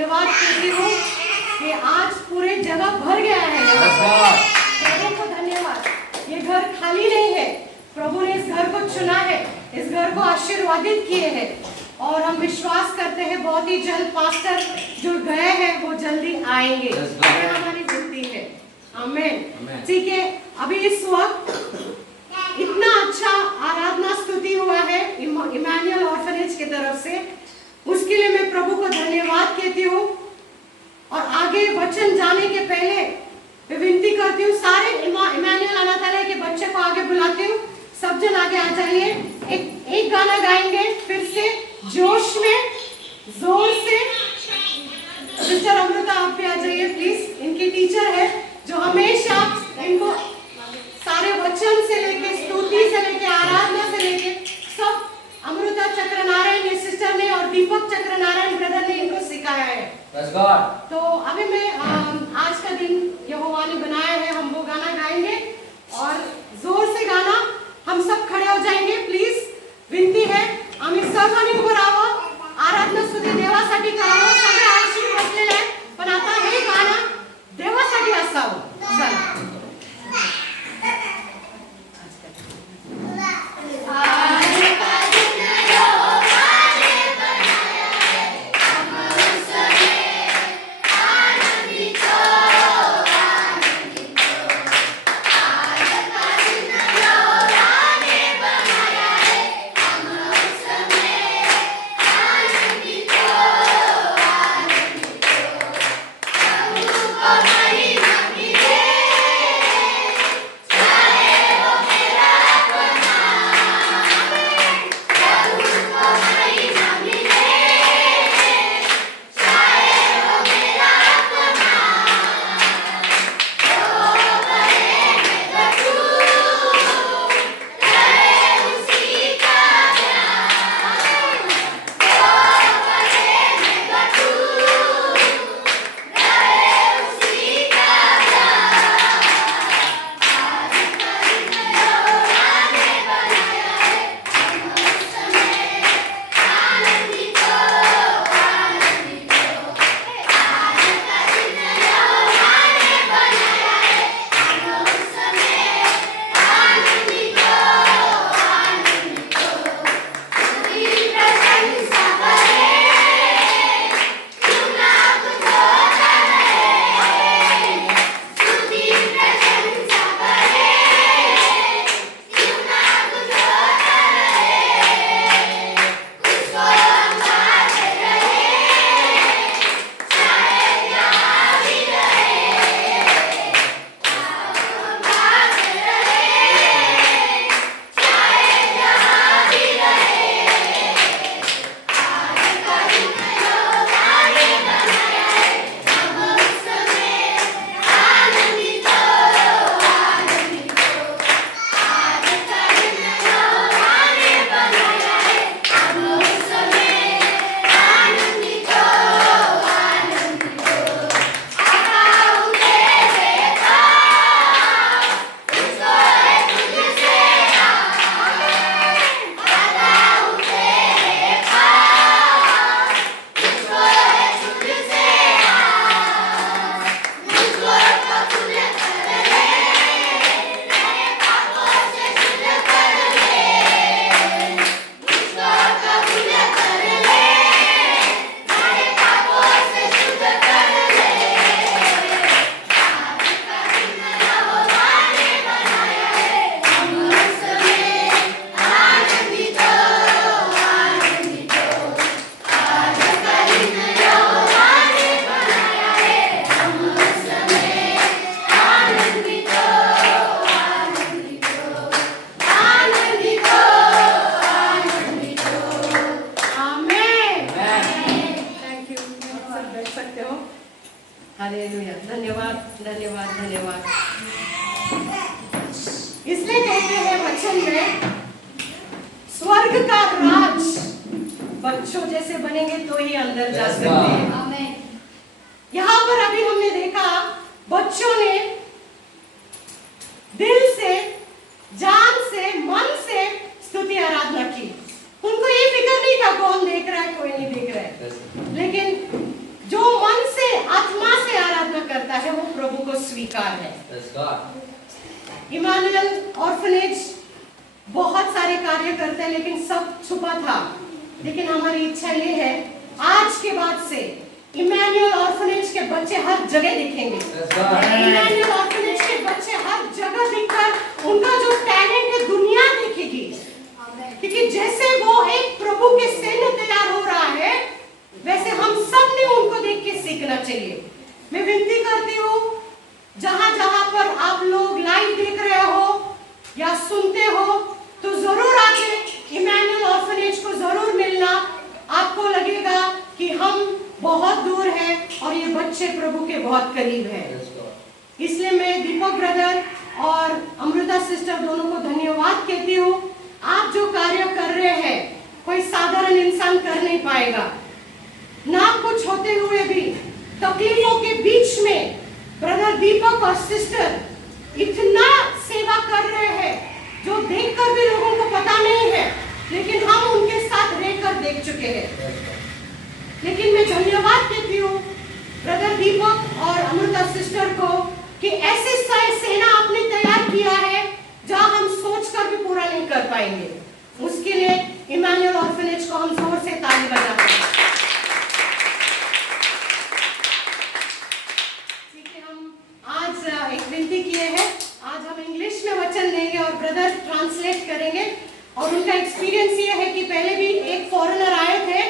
धन्यवाद करती हूँ कि आज पूरे जगह भर गया है। प्रभु को धन्यवाद। ये घर खाली नहीं है, प्रभु ने इस घर को चुना है, इस घर को आशीर्वादित किए हैं और हम विश्वास करते हैं बहुत ही जल्द पास्टर जो गए हैं वो जल्दी आएंगे। ये हमारी विनती है। आमीन। ठीक है, अभी इस वक्त इतना अच्छा आराधना स्तुति हुआ है इमैनुअल ऑर्फनेज की तरफ से, उसके लिए मैं प्रभु को धन्यवाद कहती हूँ। और आगे वचन जाने के पहले मैं विनती करती हूँ, सारे इमैनुअल अनाथालय के बच्चे को आगे बुलाती हूँ, सब जन आगे आ जाइए। एक गाना गाएंगे फिर से जोश में, जोर से। सिस्टर अमृता आप भी आ जाइए प्लीज, इनकी टीचर है जो हमेशा इनको सारे वचन से लेके स्तुति से लेके आराधना से लेके सब, अमृता चक्रनारायण ने सिस्टर ने और दीपक चक्रनारायण ब्रदर ने इनको सिखाया है। तो अभी मैं आज का दिन यहोवा ने बनाया है, हम वो गाना गाएंगे और जोर से गाना, हम सब खड़े हो जाएंगे प्लीज, विनती है। आम्ही सहभागी उभं राहावं, आराधना स्तुती देवासाठी करावं, सगळे आळशी बसलेले आहेत पण आता हे गाणं देवासाठी असावं। चला हालेलुया। धन्यवाद धन्यवाद धन्यवाद। इसलिए कहते हैं वचन में, स्वर्ग का राज बच्चों जैसे बनेंगे तो ही अंदर जा सकते हैं। आमीन। यहाँ पर अभी हमने देखा बच्चों ने दिल से, जान से, मन से स्तुति आराधना की। उनको ये फिक्र नहीं था कौन देख रहा है कोई नहीं देख रहा है, लेकिन जो स्वीकार है। इमानुएल ऑर्फनेज बहुत सारे कार्य करते हैं लेकिन सब छुपा था। लेकिन हमारी इच्छा ये है आज के बाद से इमानुएल ऑर्फनेज के बच्चे हर जगह दिखेंगे। इमानुएल ऑर्फनेज के बच्चे हर जगह दिखकर उनका जो टैलेंट है दुनिया देखेगी। क्योंकि जैसे वो एक प्रभु के सैन्य तैयार हो रहा है वैसे हम सब ने उनको देख के सीखना चाहिए। मैं विनती करती हूँ जहां जहां पर आप लोग लाइव देख रहे हो या सुनते हो तो जरूर आके इमानुएल ऑर्फनेज को जरूर मिलना। आपको लगेगा कि हम बहुत दूर हैं और ये बच्चे प्रभु के बहुत करीब हैं। इसलिए मैं दीपक ब्रदर और अमृता सिस्टर दोनों को धन्यवाद कहती हूँ। आप जो कार्य कर रहे हैं कोई साधारण इंसान कर नहीं पाएगा। ना कुछ होते हुए भी तकलीफों के बीच में ब्रदर दीपक और सिस्टर इतना सेवा कर रहे हैं जो देखकर भी लोगों को पता नहीं है, लेकिन हम उनके साथ रहकर देख चुके हैं। लेकिन मैं धन्यवाद देती हूँ ब्रदर दीपक और अमृता सिस्टर को कि ऐसे सेना आपने तैयार किया है जहाँ हम सोचकर भी पूरा नहीं कर पाएंगे। उसके लिए इमानुएल ऑर्फनेज को हम जोर से ताली बजाते हैं। एक विनती किए हैं, आज हम इंग्लिश में वचन देंगे और ब्रदर ट्रांसलेट करेंगे। और उनका एक्सपीरियंस ये है कि पहले भी एक फॉरेनर आए थे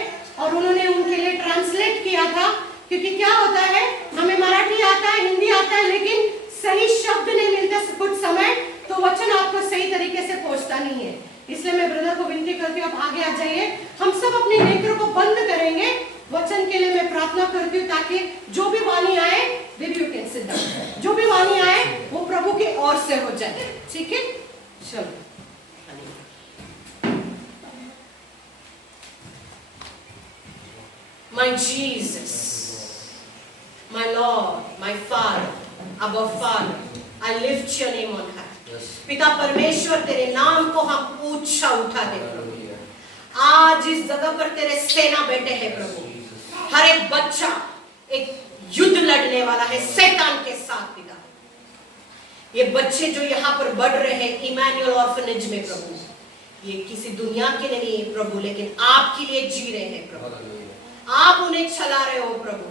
और उन्होंने उनके लिए ट्रांसलेट किया था। क्योंकि क्या होता है हमें मराठी आता है, हिंदी आता है, लेकिन सही शब्द नहीं मिलते कुछ समय तो वचन आपको सही तरीके से पहुंचता नहीं है। इसलिए मैं ब्रदर को विनती करती हूँ आप आगे आ जाइए। हम सब अपने नेत्रों को बंद करेंगे। वचन के लिए मैं प्रार्थना करती हूँ ताकि जो भी वाणी आए जो भी वाणी आए वो प्रभु की ओर से हो जाए। ठीक है, चलो। My Jesus, my Lord, my Father, Abba Father, I lift your name on high. पिता परमेश्वर तेरे नाम को हम ऊंचा उठाते प्रभु। आज इस जगह पर तेरे सेना बैठे हैं प्रभु। हर एक बच्चा एक युद्ध लड़ने वाला है शैतान के साथ पिता। ये बच्चे जो यहाँ पर बढ़ रहे हैं इमानुएल ऑर्फनेज में प्रभु, ये किसी दुनिया के लिए नहीं है प्रभु, लेकिन आपके लिए जी रहे हैं प्रभु। आप उन्हें चला रहे हो प्रभु।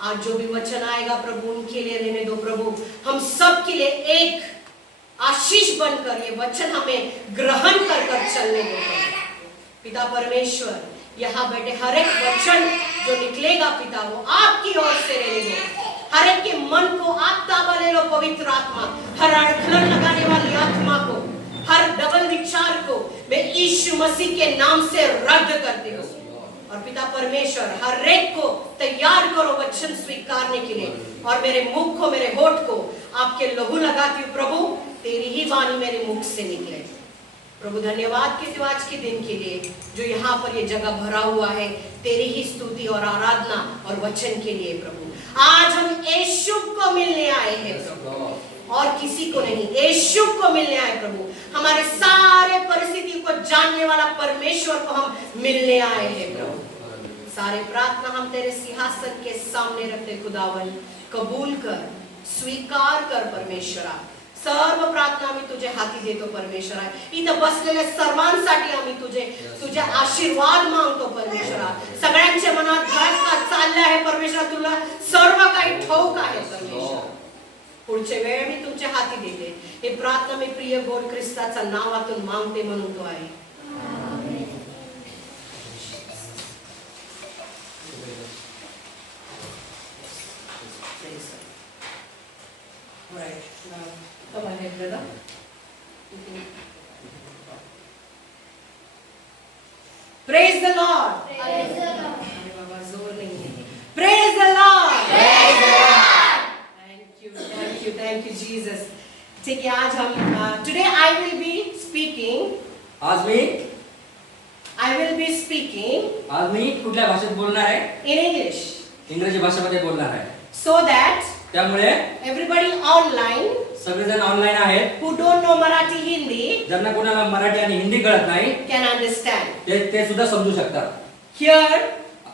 आज जो भी वचन आएगा प्रभु उनके लिए रहने दो प्रभु। हम सब के लिए एक आशीष बनकर ये वचन हमें ग्रहण कर कर चलने दो प्रभु। पिता परमेश्वर यहाँ बैठे हर एक वचन जो निकलेगा पिता वो आपकी ओर से रहने दो। हर एक के मन को आप ताबा ले लो पवित्र आत्मा। हर अड़खलन लगाने वाली आत्मा को, हर डबल विचार को मैं यीशु मसीह के नाम से रद्द करती हूँ। और पिता परमेश्वर हर एक को तैयार करो वचन स्वीकारने के लिए। और मेरे मुख को, मेरे होठ को आपके लहू लगाती हूँ प्रभु। तेरी ही वाणी मेरे मुख से निकले प्रभु। धन्यवाद के आज के दिन के लिए जो यहाँ पर ये जगह भरा हुआ है तेरी ही स्तुति और आराधना और वचन के लिए प्रभु। आज हम यीशु को मिलने आए हैं प्रभु और किसी को नहीं, यीशु को मिलने आए प्रभु। हमारे सारे परिस्थिति को जानने वाला परमेश्वर को हम मिलने आए हैं प्रभु। सारे प्रार्थना हम तेरे सिंहासन के सामने रखते खुदावन, कबूल कर, स्वीकार कर परमेश्वरा। सर्व प्रार्थना आम्ही तुझे हाती देतो परमेश्वरा। इथं बसलेल्या सर्वांसाठी आम्ही तुझे आशीर्वाद मागतो परमेश्वरा। सगळ्यांच्या मनात घरात का चाललं आहे परमेश्वरा तुला सर्व काही ठाऊक आहे परमेश्वरा। पुढचे वेळ मी तुमच्या हाती देते। हे प्रार्थना मी प्रिय गोड ख्रिस्ताच्या नावातून मागते म्हणून तो आहे। Right. Come on, brother. Praise the Lord. Praise the Lord. Praise the Lord. Praise the Lord. Thank you, Jesus. ठीक है, आज हम today I will be speaking. आज मी कुठल्या भाषेत बोलणार आहे? In English. इंग्रजी भाषेमध्ये बोलणार आहे. So that त्यामुळे everybody online सगळेजण ऑनलाइन आहेत who don't know Marathi Hindi ज्यांना कोणाला मराठी आणि हिंदी कळत नाही can understand. ते सुद्धा समजू शकतात. Here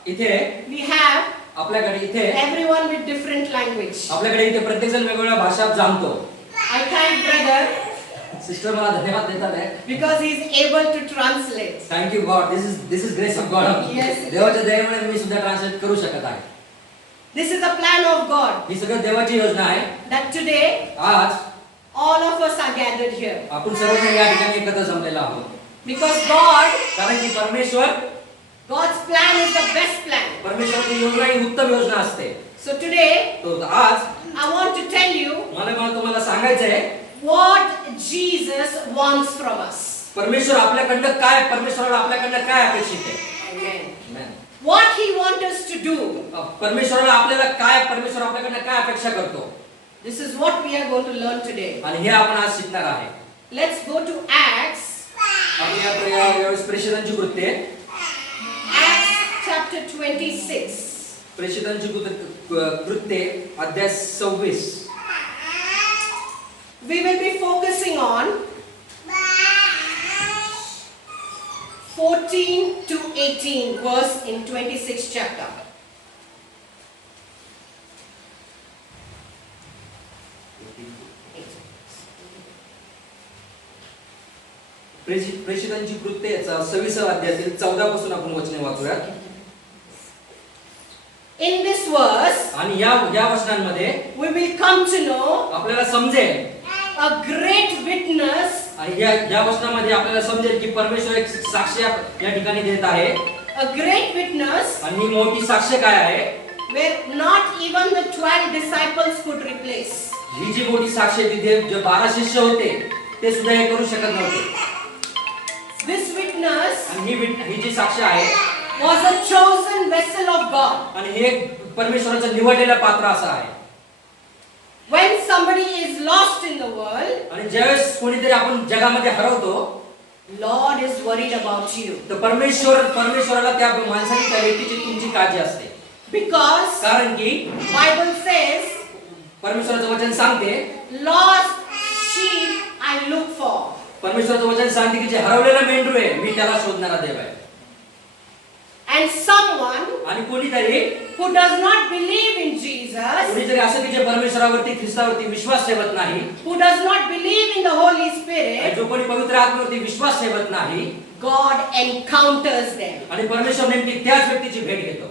इथे we have आपल्याकडे इथे everyone with different language. आपल्याकडे इथे प्रत्येक जण वेगवेगळ्या भाषा जाणतो. I thank brother सिस्टर मला धन्यवाद देतात आहे. because he is able to translate. Thank you God. This is grace of God. Yes. देवाच्या दयेमुळे मी सुद्धा ट्रान्सलेट करू शकत आहे. This is a plan of God ही सगळं देवाची योजना आहे. that today आज all of us are gathered here आपण सर्वजण या ठिकाणी एकत्र जमलेलो आहोत. because God, कारण की God's plan is the best plan. परमेश्वराची योजना ही उत्तम योजना असते. So today तो आज I want to tell you मला तुम्हाला सांगायचं आहे what Jesus wants from us. परमेश्वर आपल्याकडनं काय परमेश्वराला आपल्याकडनं काय अपेक्षित आहे. Amen. What he wants us to do. परमेश्वराला आपल्याला काय परमेश्वर आपल्याकडनं काय अपेक्षा करतो. This is what we are going to learn today. आणि हे आपण आज शिकणार आहे. Let's go to Acts. आपण या प्रेषितांची कृत्ये Acts chapter 26. प्रेषितांची कृत्ये अध्याय 26. We will be focusing on 14 to 18 verse in 26th chapter. प्रेषितांची कृत्ये 26 अध्यायातील 14 पासून आपण वचने वाचूया. In this verse, आणि या वचनांमध्ये we will come to know आपल्याला समजेल a great witness, आणि या वचनामध्ये आपल्याला समजेल की परमेश्वर एक साक्ष या ठिकाणी देत आहे. a great witness आणि ही मोठी साक्ष काय आहे. where not even the 12 disciples could replace. ही जी मोठी साक्ष तिथे जे 12 शिष्य होते ते सुद्धा हे करू शकत नव्हते. This witness आणि ही जी साक्ष आहे was a chosen vessel of God. आणि हे परमेश्वराचं निवडलेलं पात्र असं आहे. When somebody is lost in the world, आणि ज्यावेळेस कोणीतरी आपण जगामध्ये हरवतो Lord is worried about you. तर परमेश्वराला त्या माणसाची त्या व्यक्तीची तुमची काळजी असते. Because कारण की Bible says, परमेश्वराचं वचन सांगते lost sheep I look for. परमेश्वराचं वचन सांगते की जे हरवलेलं मेंढरू आहे मी त्याला शोधणारा देव आहे. And someone आणि कोणीतरी who does not believe in Jesus, कोणीतरी असं की जे परमेश्वरावरती ख्रिस्तावरती विश्वास ठेवत नाही, who does not believe in the Holy Spirit, जो कोणी पवित्र आत्म्यावरती विश्वास ठेवत नाही, God encounters them. आणि परमेश्वर नेमकी त्याच व्यक्तीची भेट घेतो.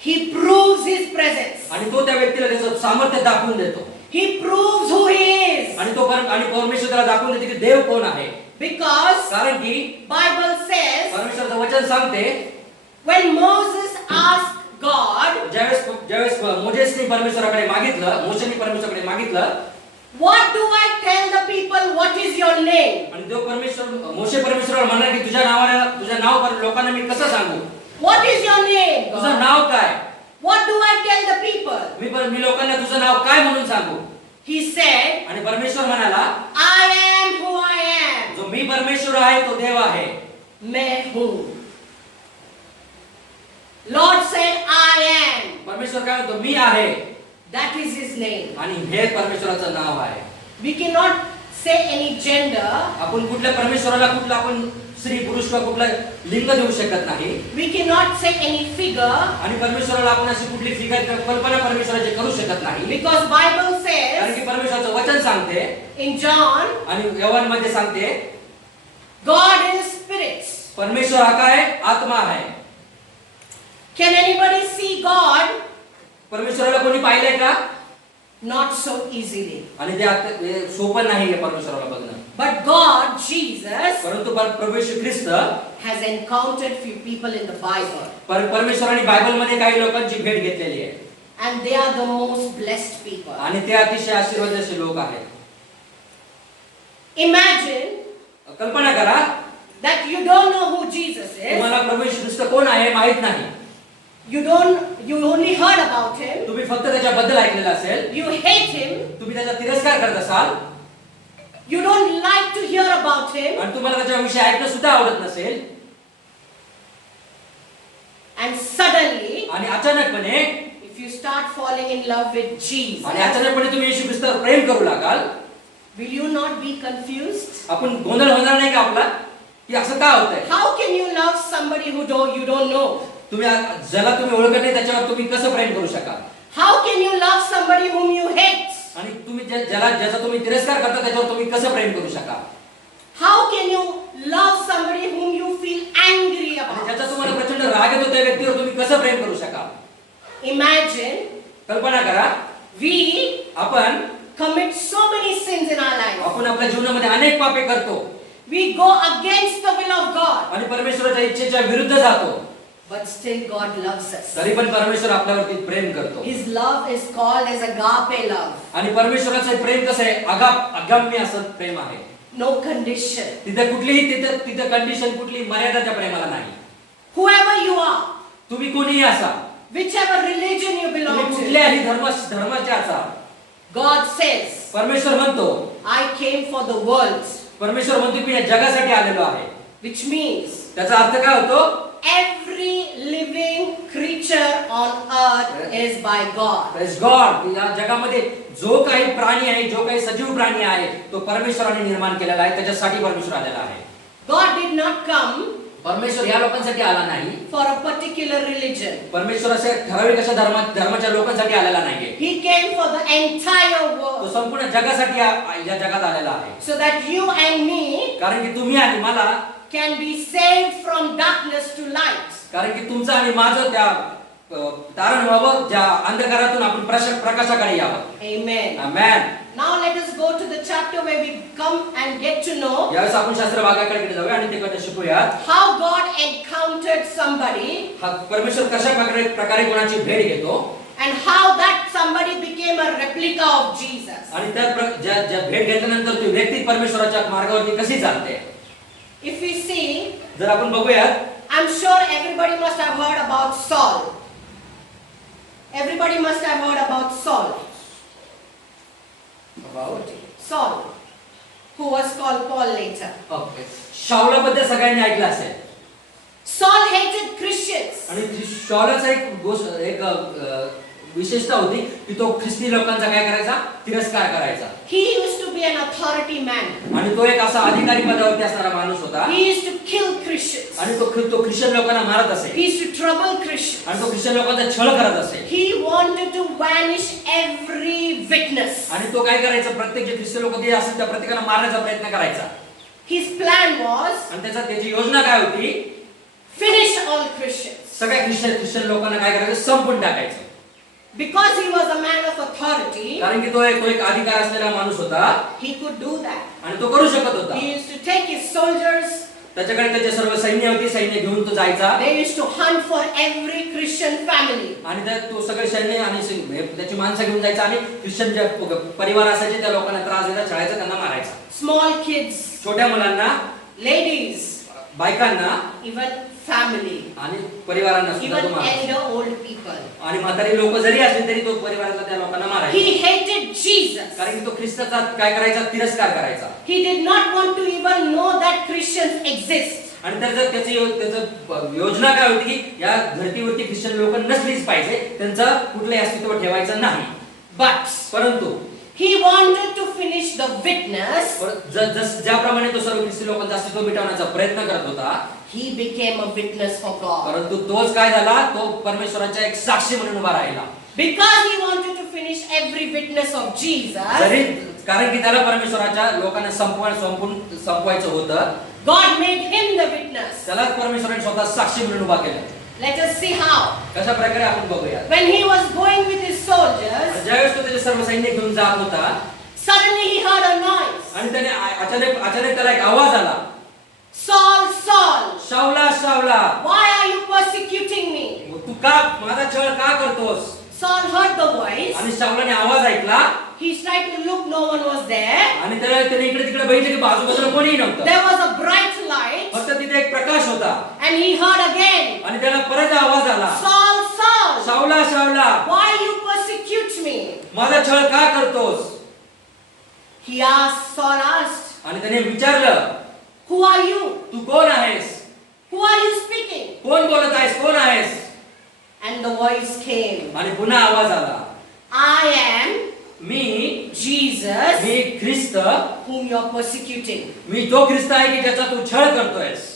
He proves His presence. आणि तो त्या व्यक्तीला त्याचं सामर्थ्य दाखवून देतो. He proves who He is. आणि परमेश्वर त्याला दाखवून देतो की देव कोण आहे. Because कारण की Bible says, परमेश्वराचं वचन सांगते when Moses asked God, ज्यावेळेस मोसेसने परमेश्वराकडे मागितलं, मोशेने परमेश्वराकडे मागितलं, what do I tell the people, what is your name? आणि तो मोशे परमेश्वराला म्हणाला की तुझं नाव लोकांना मी कसं सांगू. What is your name? तुझं God? नाव काय. What do I tell the people? मी लोकांना तुझं नाव काय म्हणून सांगू. He said, आणि परमेश्वर म्हणाला I am who I am. जो मी परमेश्वर आहे तो देव आहे. मैं हूँ. Lord said, I am. परमेश्वर काय म्हणतो मी आहे. That is His name. आणि हे परमेश्वराचं नाव आहे. We cannot say any gender. आपण कुठल्या परमेश्वराला कुठला आपण स्त्री पुरुष किंवा कुठला लिंग देऊ शकत नाही. We cannot say any figure. आणि परमेश्वराला आपण अशी कुठली फिगर कल्पना परमेश्वराची करू शकत नाही. Because Bible कारण says की परमेश्वराचं वचन सांगते in John, आणि यवहान मध्ये सांगते God is spirit. परमेश्वर हा काय आत्मा आहे. Can anybody see God? परमेश्वराला कोणी पाहिलंय का. Not so easily. आणि ते सोपं नाही आहे परमेश्वराला बघणं. But God, Jesus, परंतु प्रभू येशू ख्रिस्त has encountered few people in the Bible. परमेश्वराने बायबल मध्ये काही लोकांची भेट घेतलेली आहे. And they are the most blessed people. आणि ते अतिशय आशीर्वादाचे लोक आहेत. Imagine कल्पना करा that you don't know who Jesus is. तुम्हाला प्रभू येशू ख्रिस्त कोण आहे माहित नाही. You only heard about Him. तुम्ही फक्त त्याच्याबद्दल ऐकलेलं असेल. You hate Him. तुम्ही त्याचा तिरस्कार करत असाल. You don't like to hear about Him. आणि तुम्हाला त्याच्याविषयी ऐकणं सुद्धा आवडत नसेल. And suddenly, आणि अचानकपणे if you start falling in love with Jesus, आणि अचानकपणे तुम्ही येशू ख्रिस्तावर प्रेम करू लागाल, will you not be confused? आपण गोंधळ होणार नाही का आपला की असं का होतंय. How can you love somebody who you don't know? तुम्ही ज्याला तुम्ही ओळखत नाही त्याच्यावर तुम्ही कसं प्रेम करू शकाल? How can you love somebody whom you hate? आणि तुम्ही ज्याचा तुम्ही तिरस्कार करता त्याच्यावर तुम्ही कसं प्रेम करू शकाल? How can you love somebody whom you feel angry आणि about? ज्याचा तुम्हाला प्रचंड राग येतो त्या व्यक्तीवर तुम्ही कसं प्रेम करू शकाल? Imagine कल्पना करा, we आपण commit so many sins in our lives. आपण आपल्या जीवनामध्ये अनेक पापे करतो We go against the will of God. आणि परमेश्वराच्या इच्छेच्या विरुद्ध जातो, But still God loves us. तरी पण परमेश्वर आपल्यावरती प्रेम करतो. His love is called as agape love. आणि परमेश्वराचं प्रेम कसं आहे? अगम्य असं प्रेम आहे. No condition. तिथे तिथे कंडिशन कुठली मर्यादा त्या प्रेमाला नाही. Whoever you are, तुम्ही कोणीही असा, whichever religion you तुम्ही belong to, कुठल्याही धर्माचे असा, God says, परमेश्वर म्हणतो, I came for the world. परमेश्वर म्हणतो की मी या जगासाठी आलेलो आहे. Which means त्याचा अर्थ काय होतो? every living creature on earth is by God. Praise God. या जगामध्ये जो काही प्राणी आहे, जो काही सजीव प्राणी आहे, तो परमेश्वराने निर्माण केलेला आहे, त्याच्यासाठी परमेश्वर आलेला आहे. God did not come परमेश्वर या लोकांसाठी आला नाही. for a particular religion. परमेश्वर असे ठराविक अशा धर्माच्या लोकांसाठी आलेला नाहीये. He came for the entire तो world. संपूर्ण जगासाठी या जगात आलेला आहे. So that you and me कारण की तुम्ही आणि मला, can be saved from darkness to light. कारण की तुमचं आणि माझं त्या तारण व्हावं, ज्या अंधकारातून आपण प्रकाशाकडे यावं. Amen. Amen. Now let us go to the chapter where we come and get to know यावेळेस आपण शास्त्र भागाकडे जाऊया आणि ते कडे शिकूयात. how God encountered somebody हा परमेश्वर कशा प्रकारे कोणाची भेट घेतो and how that somebody became a replica of Jesus. आणि ज्या भेट घेतल्यानंतर ती व्यक्ती परमेश्वराच्या मार्गावरती कशी चालते. If we see, जर आपण बघूयात, I'm sure everybody must have heard about Saul. Everybody must have heard about Saul. Saul, who was called Paul later. शाऊलाबद्दल सगळ्यांनी ऐकलं असेल. Saul hated Christians. आणि शाऊलाचा एक विशेषता होती की तो ख्रिस्ती लोकांचा काय करायचा? तिरस्कार करायचा. He used to be an authority man. आणि तो एक असा अधिकारी पदावरती असणारा माणूस होता. He used to kill Christians. आणि तो ख्रिश्चन लोकांना मारत असे. He used to trouble Christians. आणि तो ख्रिश्चन लोकांचा छळ करत असे. He wanted to vanish every witness. आणि तो काय करायचा? प्रत्येक जे ख्रिश्चन लोक जे असतील त्या प्रत्येकाला मारण्याचा प्रयत्न करायचा. His plan was आणि त्याची योजना काय होती? finish all Christians. सगळ्या ख्रिश्चन लोकांना काय करायचं? संपून टाकायचं. Because he was a man of authority, कारण की तो एक अधिकार असलेला माणूस होता. he could do that. आणि तो करू शकत होता. He used to take his soldiers. त्याच्याकडे त्याचे सर्व सैन्य होती. सैन्य घेऊन तो जायचा. They used to hunt for every Christian family. आणि तो सगळे सैन्य आणि त्याची माणसं घेऊन जायचा आणि ख्रिश्चन जे परिवार असायचे त्या लोकांना त्रास द्यायचा, छळायचा, त्यांना मारायचा. Small kids, छोट्या मुलांना, ladies, बायकांना, even family, आणि परिवारांना सुद्धा तो even मारायचा. elder old people. आणि म्हातारी लोक जरी असली तरी तो परिवारातल्या त्या लोकांना मारायचा. He hated Jesus. कारण की तो ख्रिस्ताचा काय करायचा? तिरस्कार करायचा. He did not want to even know that Christians exist. आणि त्याची योजना काय होती की या धर्तीवरती ख्रिश्चन लोक नसलीच पाहिजे, त्यांचं कुठलंही अस्तित्व ठेवायचं नाही. परंतु He wanted to finish the witness. ज्याप्रमाणे तो सर्व ख्रिस्ती लोकांचं अस्तित्व मिटवण्याचा प्रयत्न करत होता, He became a witness for God. परंतु तोच काय झाला? तो परमेश्वराचा एक साक्षी म्हणून उभा राहिला. Because he wanted to finish every witness of Jesus, कारण की त्याला परमेश्वराच्या लोकांना संपवायचं होतं. God made him the witness. त्याला परमेश्वराने स्वतः साक्षी म्हणून उभा केलं. Let us see how. कशा प्रकारे आपण बघूया. When he was going with his soldiers, ज्यावेळेस तो त्याचे सर्व सैन्य घेऊन जात होता, suddenly he heard a noise. आणि त्याने अचानक त्याला एक आवाज आला. Saul, Saul, शाऊला, शाऊला, why are you persecuting me? तू का माझा छळ का करतोस? Saul heard the voice. आणि शाऊलाने आवाज ऐकला. He tried to look, no one was there. आणि त्याने इकडे तिकडे बघितलं की बाजूबाजूला कोणीही नव्हतं. There was a bright light. फक्त तिथे एक प्रकाश होता. And he heard again. आणि त्याला परत आवाज आला. Saul, Saul, शाऊला, शाऊला, why you persecute me? माझा छळ का करतोस? He asked, Saul asked, आणि त्याने विचारलं, who are you? तू कोण आहेस? Who are you speaking? कोण बोलत आहेस? कोण आहेस? And the voice came. आणि पुन्हा आवाज आला. I am me Jesus, me Christ, whom you are persecuting. मी तो ख्रिस्त आहे की ज्याचा तू छळ करतोयस.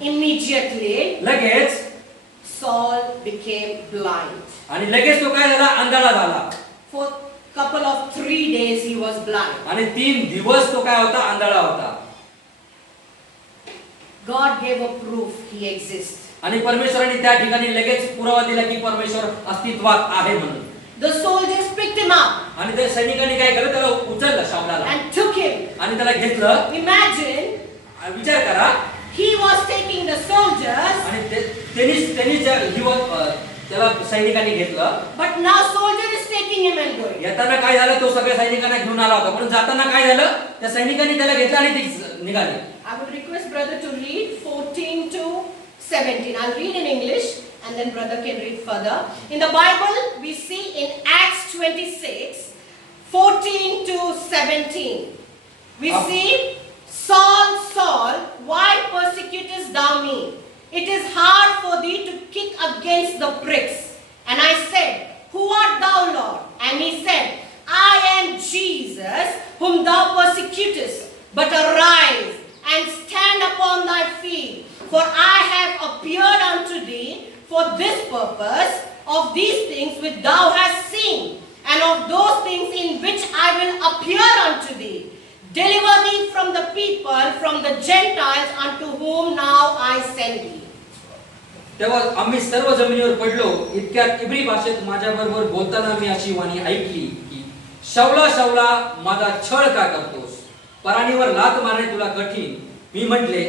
Immediately, लगेच Saul became blind. आणि लगेच तो काय झाला, आंधळा झाला. For couple of 3 days he was blind. आणि 3 दिवस तो काय होता, आंधळा होता. God gave a proof he exists. आणि परमेश्वराने त्या ठिकाणी लगेच पुरावा दिला की परमेश्वर अस्तित्वात आहे म्हणून. The soldiers picked him up आणि त्या सैनिकांनी काय केलं, त्याला उचललं शाऊलाला and took him. आणि त्याला घेतलं. Imagine, विचार करा, he was taking the soldiers, आणि त्याला सैनिकांनी घेतलं. but now soldier is taking him and going. येताना काय झालं, तो सगळ्या सैनिकांना घेऊन आला होता, पण जाताना काय झालं, त्या सैनिकांनी त्याला घेतलं आणि ते निघाले. I would request brother to read 14 to 17. I'll read in English and then brother can read further. In the Bible, we see in Acts 26, 14 to 17. We see, Saul, Saul, why persecutest thou me? It is hard for thee to kick against the pricks. And I said, who art thou, Lord? And he said, I am Jesus, whom thou persecutest. But arise and stand upon thy feet, for I have appeared unto thee for this purpose, of these things which thou hast seen, and of those things in which I will appear unto thee. Deliver thee from the people, from the Gentiles, unto whom now I send thee. तेव्हा आम्ही सर्व जमिनीवर पडलो. इतक्यात इब्री भाषेत माझ्या बरोबर बोलताना मी अशी वाणी ऐकली की, शाऊला शाऊला माझा छळ का करतोस, पराणीवर लात मारणे तुला कठीण. मी म्हटले,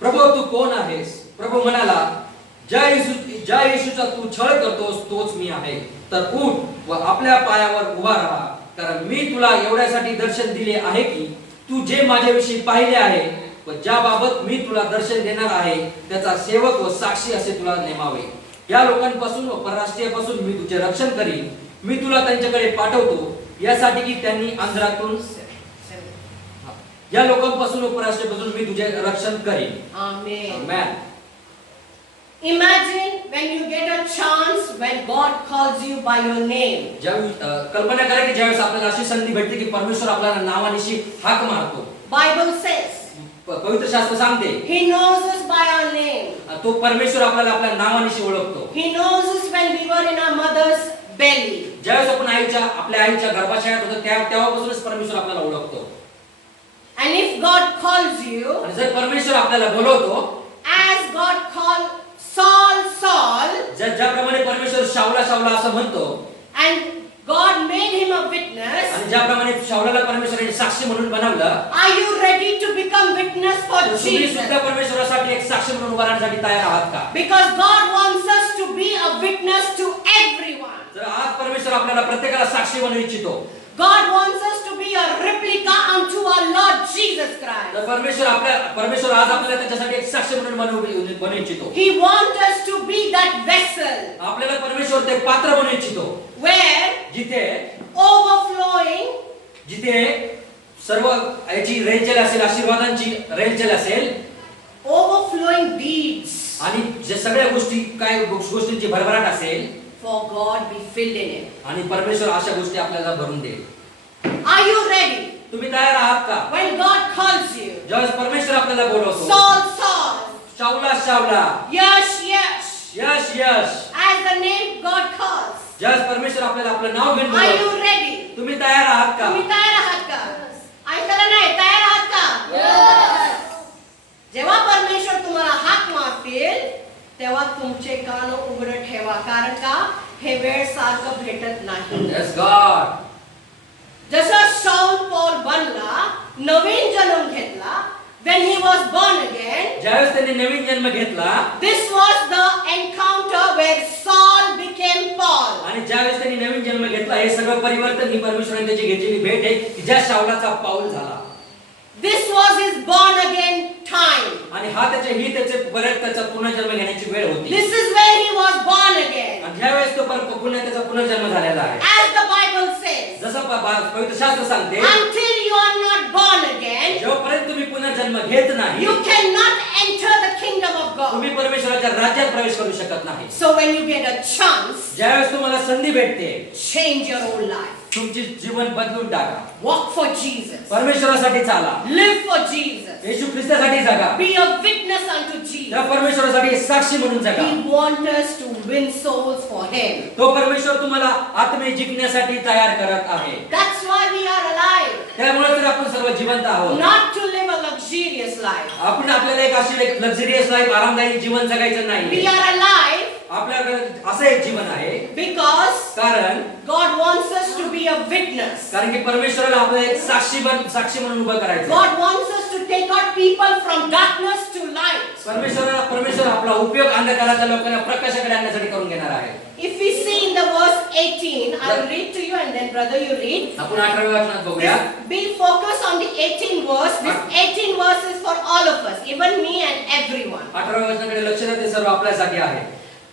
प्रभू तू कोण आहेस? प्रभू म्हणाला, ज्या येशूचा तू छळ करतोस तोच मी आहे. तर उठ व आपल्या पायावर उभा राहा, कारण मी तुला एवढ्यासाठी दर्शन दिले आहे की तू जे माझ्याविषयी पाहिले आहे व ज्या बाबत मी तुला दर्शन देणार आहे त्याचा सेवक व साक्षी असे तुला नेमावे. या लोकांपासून व परराष्ट्रीयापासून मी तुझे रक्षण करीन. मी तुला त्यांच्याकडे पाठवतो यासाठी की त्यांनी अंधारातून, या लोकांपासून व परराष्ट्रीयापासून मी तुझे रक्षण करीन. Amen. Amen. Imagine when you get a chance when God calls you by your name. कल्पना करा की ज्यावेळेस आपल्याला अशी संधी भेटते की परमेश्वर आपल्याला नावानिशी हाक मारतो. Bible says पवित्र शास्त्र सांगते, He knows us by our name. तो परमेश्वर आपल्याला आपल्या नावानिशी ओळखतो. He knows us when we were in our mother's belly. ज्यावेळेस आपण आपल्या आईच्या गर्भाशयात होतो तेव्हापासूनच परमेश्वर आपल्याला ओळखतो. And if God calls you, आणि जर परमेश्वर आपल्याला बोलवतो, as God called Saul, Saul, ज्याप्रमाणे परमेश्वर शाऊला शाऊला असं म्हणतो, and God made him a witness, आणि ज्याप्रमाणे शाऊलाला परमेश्वराने साक्षी म्हणून बनवलं, are you ready to become witness for तुम्ही Jesus? सुद्धा परमेश्वरासाठी एक साक्षी म्हणून उभा राहण्यासाठी तयार आहात का? Because God wants us to be a witness to everyone. जर आज परमेश्वर आपल्याला प्रत्येकाला साक्षी बनवू इच्छितो, God wants us to be a replica unto our Lord Jesus Christ. तर परमेश्वर आज आपल्याला त्याच्यासाठी एक साक्षी म्हणून बनवू इच्छितो. He wants us to be that vessel आपल्याला परमेश्वर ते पात्र बनवू इच्छितो, where जिथे सर्व याची रेलचेल असेल, आशीर्वादांची रेलचेल असेल, overflowing deeds आणि जे सगळ्या गोष्टींची भरभराट असेल, for God be filled in it. आणि परमेश्वर अशा गोष्टी आपल्याला भरून देईल. Are you ready? तुम्ही तयार आहात का? When God calls you, ज्यावेळेस परमेश्वर आपल्याला बोलवतो, Saul, Saul, शाऊला शाऊला, Yash, Yash, Yash Yash, as the name God calls. ज्यावेळेस परमेश्वर आपल्याला आपलं नाव घेऊन Are you बोलवतो, ready? तुम्ही तयार आहात का? तुम्ही तयार आहात का? ऐकायला नाही, तयार आहात का? जेव्हा परमेश्वर तुम्हाला हाक मारतील तेव्हा तुमचे कान उघड ठेवा, कारण का हे वेळ सारखं भेटत नाही. Yes God. जसं शाऊल पौल बनला, नवीन जन्म घेतला, when he was born again, ज्यावेळेस त्यांनी नवीन जन्म घेतला, this was the encounter where Saul became Paul. आणि ज्यावेळेस त्यांनी नवीन जन्म घेतला, हे सगळं परिवर्तन ही परमेश्वराने त्याची घेतलेली भेट आहे की ज्या शाऊलाचा पाऊल झाला. This was his born again time. आणि त्याचे परत त्याचा पुनर्जन्म घेण्याची वेळ होती. This is where he was born again. आणि ज्यावेळेस तो पुन्हा त्याचा पुनर्जन्म झालेला आहे, As the Bible says, जसं पवित्र शास्त्र सांगते, until you are not born again, जेव्हापर्यंत तुम्ही पुनर्जन्म घेत नाही, you cannot enter the kingdom of God. तुम्ही परमेश्वराच्या राज्यात प्रवेश करू शकत नाही. So when you get a chance, ज्यावेळेस तुम्हाला संधी भेटते, change your whole life. तुमचे जीवन बदलून टाका. Walk for Jesus. परमेश्वरासाठी चाला. Live for Jesus. येशू ख्रिस्तासाठी जगा. Be a witness unto Jesus. त्या परमेश्वरासाठी साक्षी म्हणून जगा. He wants us to win souls for Him. तो परमेश्वर तुम्हाला आत्मे जिंकण्यासाठी तयार करत आहे. That's why we are alive. त्यामुळे तर आपण सर्व जिवंत आहोत. Not to live a luxurious life. आपण आपल्याला एक अशी एक लक्झरियस लाईफ, आरामदायी जीवन जगायचं नाही. We are alive आपल्याकडे असं एक जीवन आहे because कारण God wants us to be a witness. कारण की परमेश्वराला आपल्याला एक साक्षी म्हणून उभं करायचं. God wants us to take out people from darkness to light. परमेश्वर आपला उपयोग अंधकाराच्या लोकांना प्रकाशाकडे आणण्यासाठी करून घेणार आहे. If we see in the verse 18, I will read to you and then brother you read. आपण 18व्या वचनात बघूया. Be focused on the 18th verse. This 18th verse is for all of us, even me and everyone. 18व्या वचनाकडे लक्ष द्या, ते सर्व आपल्यासाठी आहे.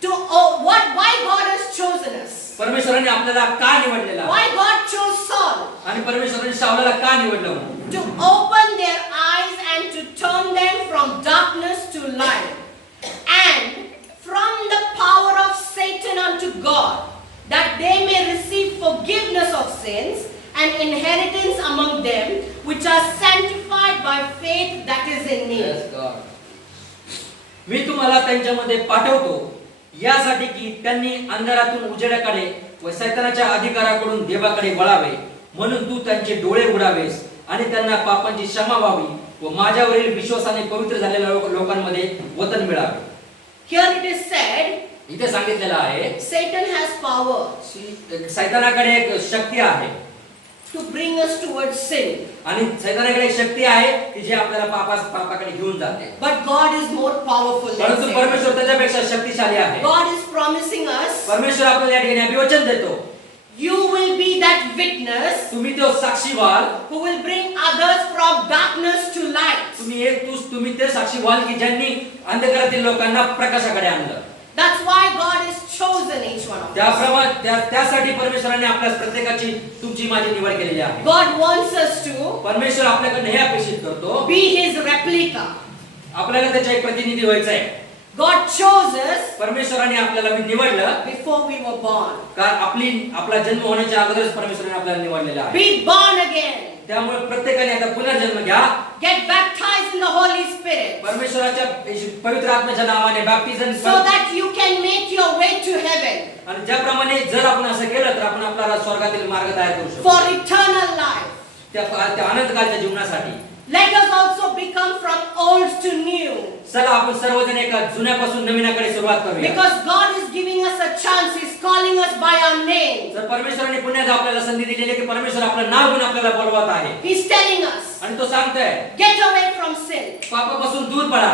Why God has chosen us? परमेश्वराने आपल्याला का निवडलेला? Why God chose Saul? आणि परमेश्वराने शाऊलाला का निवडलं? To open their eyes and to turn them from darkness to light, and from the power of Satan unto God, that they may receive forgiveness of sins and inheritance among them which are sanctified by faith that is in me. Yes, God. मी तुम्हाला त्यांच्यामध्ये पाठवतो यासाठी की त्यांनी अंधारातून उजेडाकडे व शैतानाच्या अधिकाराकडून देवाकडे वळावे, म्हणून तू त्यांचे डोळे उघडावेस आणि त्यांना पापांची क्षमा व्हावी व माझ्यावरील विश्वासाने पवित्र झालेल्या लोकांमध्ये वतन मिळावे. Here it is said, इथे सांगितलेलं आहे Satan has power शैतानाकडे एक शक्ती आहे to bring us towards sin. आणि शैतानाकडे एक शक्ती आहे की जे आपल्याला पापाकडे घेऊन जाते. But God is more powerful than परंतु Satan. परमेश्वर त्याच्यापेक्षा शक्तिशाली आहे. God is promising us, परमेश्वर आपल्याला या ठिकाणी अभिवचन देतो, you will be that witness तुम्ही तो साक्षी व्हाल, who will bring others from darkness to light. तुम्ही ते साक्षी व्हाल की ज्यांनी अंधकारातील लोकांना प्रकाशाकडे आणलं. That's why God has chosen each one of us. त्यासाठी परमेश्वराने आपल्या प्रत्येकाची तुमची माझी निवड केलेली आहे. God wants us to परमेश्वर आपल्याकडे हे अपेक्षित करतो, be His replica. आपल्याला त्याचे एक प्रतिनिधी व्हायचं आहे. God chose us परमेश्वराने आपल्याला निवडलं before we were born. कारण आपला जन्म होण्याच्या अगोदरच परमेश्वराने आपल्याला निवडलेला आहे. Be born again. त्यामुळे प्रत्येकाने आता पुनर्जन्म घ्या. Get baptized in the Holy Spirit परमेश्वराच्या पवित्र आत्म्याच्या नावाने बॅप्टिझम, so that you can make your way to heaven आणि ज्याप्रमाणे जर आपण असं केलं तर आपण आपल्याला स्वर्गातील मार्ग तयार करू शकतो. for eternal life. त्या अनंतकाळच्या जीवनासाठी. Let us also become from old to new. चला आपण सर्वजण एका जुन्यापासून नवीनाकडे सुरुवात करूया. Because God is giving us a chance. He's calling us by our name. जर परमेश्वराने पुन्हा आपल्याला संधी दिलेली आहे की परमेश्वर आपलं नाव घेऊन आपल्याला बोलवत आहे He's telling us, आणि तो सांगतोय get away from sin. पापापासून दूर पळा.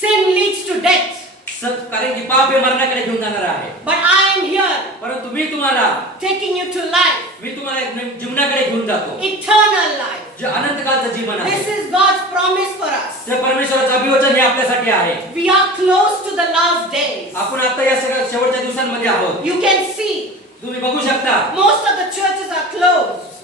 Sin leads to death. कारण की पाप हे मरणाकडे घेऊन जाणार आहे. But I am here परंतु मी तुम्हाला taking you to life, मी तुम्हाला एक जीवनाकडे घेऊन जातो, eternal life. जे अनंतकाळचं जीवन आहे. This is God's promise for us. ते परमेश्वराचं अभिवचन हे आपल्यासाठी आहे. We are close to the last days. आपण आता या सगळ्या शेवटच्या दिवसांमध्ये आहोत. You can see तुम्ही बघू शकता most of the churches are closed.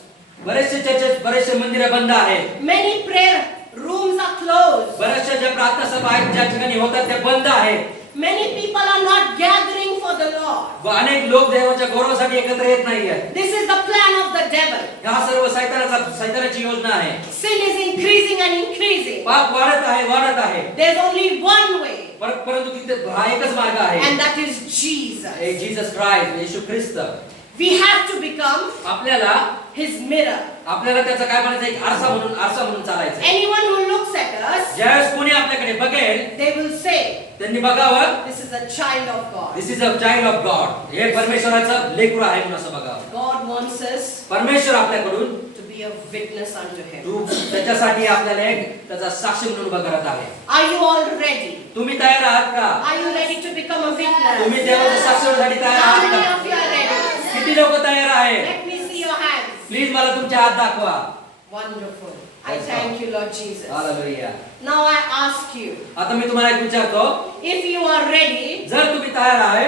बरेचसे चर्चेस, बरेचसे मंदिरं बंद आहेत. Many prayer rooms are closed. बऱ्याचशा ज्या प्रार्थना सभा आहेत ज्या ठिकाणी होतात त्या बंद आहेत. Many people are not gathering for the Lord. व अनेक लोक देवाच्या गौरवासाठी एकत्र येत नाहीयेत. This is the plan of the devil. हा सर्व सैतानाची योजना आहे. Sin is increasing and increasing. पाप वाढत आहे. There's only one way, परंतु तिथे हा एकच मार्ग आहे. and that is Jesus. Jesus Christ, Yeshu Christ. We have to become आपल्याला His mirror. त्याचा काय म्हणायचं, एक आरसा म्हणून चालायचं. Anyone who looks at us, ज्यावेळेस कोणी आपल्याकडे बघेल they will say, त्यांनी बघावं, this is a child of God. This is a child of God. हे परमेश्वराचं लेकरू आहे म्हणून असं बघावं. God wants us परमेश्वर आपल्याकडून to be a witness unto Him. त्याच्यासाठी आपल्याला एक त्याचा साक्षी म्हणून उभा करत आहे. Are you all ready? तुम्ही तयार आहात का? Are you ready to become a witness? तुम्ही देवाच्या साक्षीसाठी तयार How आहात many का? of you are ready? किती लोक तयार आहेत? Let me see your hands. Please मला तुमचे हात दाखवा. Wonderful. I thank you, Lord Jesus. Hallelujah. Now I ask you, आता मी तुम्हाला एक विचारतो, if you are ready, जर तुम्ही तयार आहे,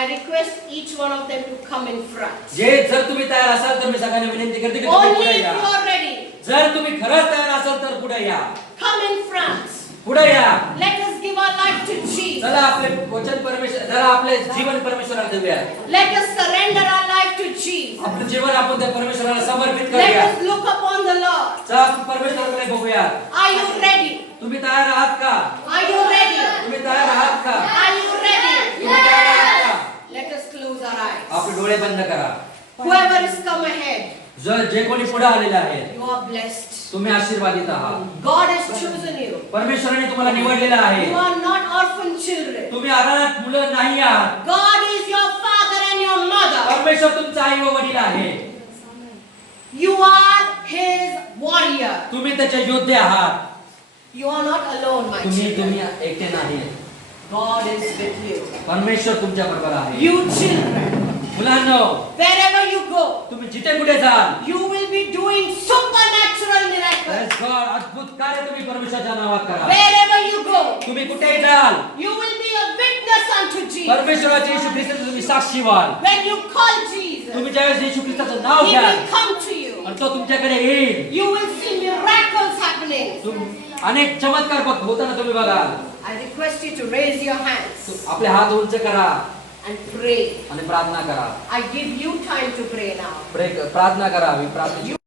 I request each one of them to come in front. जर तुम्ही तयार असाल तर मी सगळ्यांना विनंती करते की तुम्ही Only पुढे if या. you are ready, जर तुम्ही खरंच तयार असाल तर पुढे या. come in front. पुढे या. Let us give our life to Jesus. चला आपले वचन परमेश्वर, जरा आपले जीवन परमेश्वराला देऊया. Let us surrender our life to Jesus. Jesus. आपलं जीवन आपण त्या परमेश्वराला समर्पित Let करूया. us look upon the Lord. चला आपण परमेश्वराकडे बघूया. Are you ready? तुम्ही तयार आहात का? Are you ready? तुम्ही तयार आहात का? Are you ready? तुम्ही तयार आहात का? Let us close our eyes. आपले डोळे बंद करा. Whoever has come ahead, जे कोणी पुढे आलेले आहेत you are blessed. तुम्ही आशीर्वादित आहात. God has chosen you. परमेश्वराने तुम्हाला निवडलेलं आहे. You are not orphan children. तुम्ही अनाथ मुलं नाही आहात. God is your father and your mother. परमेश्वर तुमचा आई व वडील आहे. You are His warrior. तुम्ही त्याचे योद्धे आहात. You are not alone, my तुम्ही children. एकटे नाही. God is with you. परमेश्वर तुमच्या बरोबर आहे. You children, मुलांनो, wherever you go, तुम्ही जिथे कुठे जाल, you will be doing supernatural miracles. Praise God, अद्भुत कार्य तुम्ही परमेश्वराच्या नावात करा. Wherever you go, तुम्ही कुठेही जाल, you will be a witness unto Jesus. परमेश्वराचे येशू ख्रिस्ताचे तुम्ही साक्षी व्हाल. When you call Jesus, तुम्ही ज्यावेळेस येशू ख्रिस्ताचं नाव He घ्याल will come to you. आणि तो तुमच्याकडे येईल. You will see miracles happening. अनेक चमत्कार होताना तुम्ही बघाल. I request you to raise your hands आपले हात उंच करा and pray. आणि प्रार्थना करा. I give you time to pray now. प्रार्थना करा. प्रार्थना